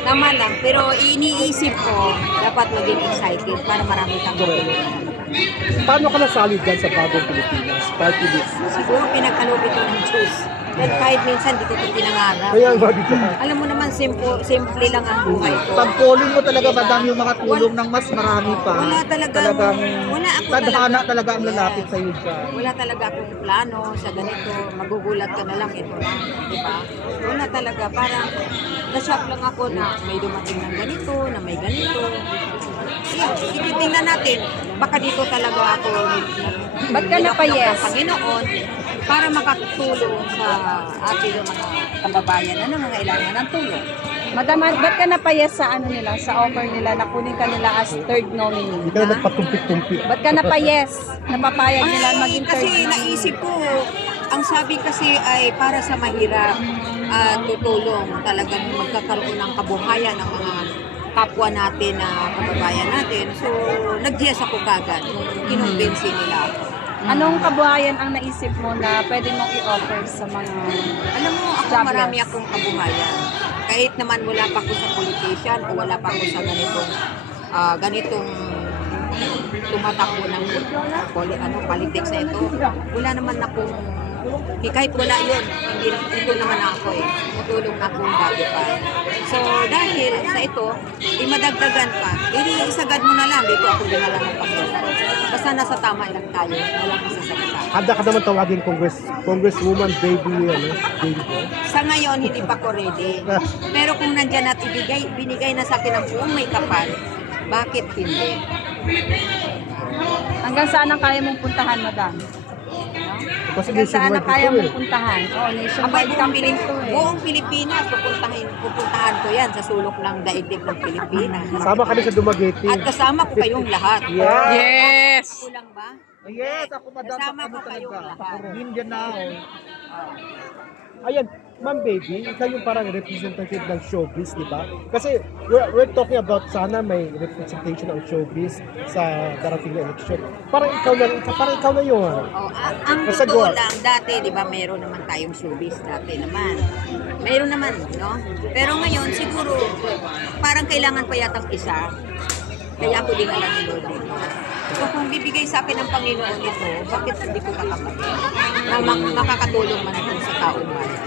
Tama lang, pero iniisip ko, dapat maging excited para marami kang matulungan. Paano ka nasali dyan sa Bagong Pilipinas? Party list. Siguro pinagkaloob ito ng Diyos. Dahil kahit minsan di ko ito pinangarap. Kaya ba dito? Alam mo naman, simple lang ang buhay ko. Pag polling mo talaga, madami yung makatulong ng mas marami pa. Wala talagang, wala ako tadhana talaga. talaga ang lalapit sa iyo dyan. Wala talaga akong plano sa ganito. Magugulat ka na lang, ito lang. Di ba? Wala talaga. Parang na-shock lang ako na may dumating ng ganito, na may ganito. Ititingnan natin. Baka dito talaga ako Ba't ka napayes? ng Panginoon para makatulong sa ating mga kababayan na nangangailangan ng tulong. Madam, ba't ka napayas sa ano nila, sa offer nila na kunin ka nila as third nominee? Hindi ka na nagpatumpik-tumpik. Ba't ka napayas? Napapayag nila maging third Kasi nominee? naisip ko, ang sabi kasi ay para sa mahirap at tutulong talagang magkakaroon ng kabuhayan ng mga kapwa natin na kababayan natin. So, nag-yes ako kagad nung kinumbinsi nila ako. Anong kabuhayan ang naisip mo na pwede mong i-offer sa mga... Alam mo, ako jobless? marami akong kabuhayan. Kahit naman wala pa ako sa politician o wala pa ako sa ganitong tumatakbo ng politics na ito. Wala naman akong kahit wala yun, ito naman ako tumutulong na akong bago pa. So, dahil sa ito, madagdagan pa, isagad mo na lang, dito ako dinala ng Panginoon. Basta nasa tama lang tayo, walang masasalita. Handa ka naman tawagin Congresswoman Baby, Baby ko. Sa ngayon, hindi pa ko ready. Pero kung nandyan at binigay na sa akin ang buong may kapal, bakit hindi? Hanggang saan ang kaya mong puntahan, madam? Kasi Hanggang saan ang kaya mong eh. puntahan? Oh, Abay, nationwide campaign to eh. buong Pilipinas, pupuntahan ko yan sa sulok ng daigdig ng Pilipinas. Sama kami sa Dumaguete. At kasama ko kayong lahat. Yes! Ako lang ba? Yes, ako madam. Kasama Ano ko kayong talaga? lahat. Mindanao. Ayan, Ma'am Baby, ikaw yung parang representative ng showbiz, di ba? Kasi we're talking about sana may representation ng showbiz sa darating na election. Parang ikaw na yun. Oh, ang totoo lang, dati, di ba, meron naman tayong showbiz dati naman. Meron naman, no? Pero ngayon, siguro, parang kailangan pa yatang isa. Kaya ako din alam ni Lord dito. So, kung bibigay sa akin ng Panginoon ito, bakit hindi ko kakapagin? Na makakatulong man ako sa taong bayan.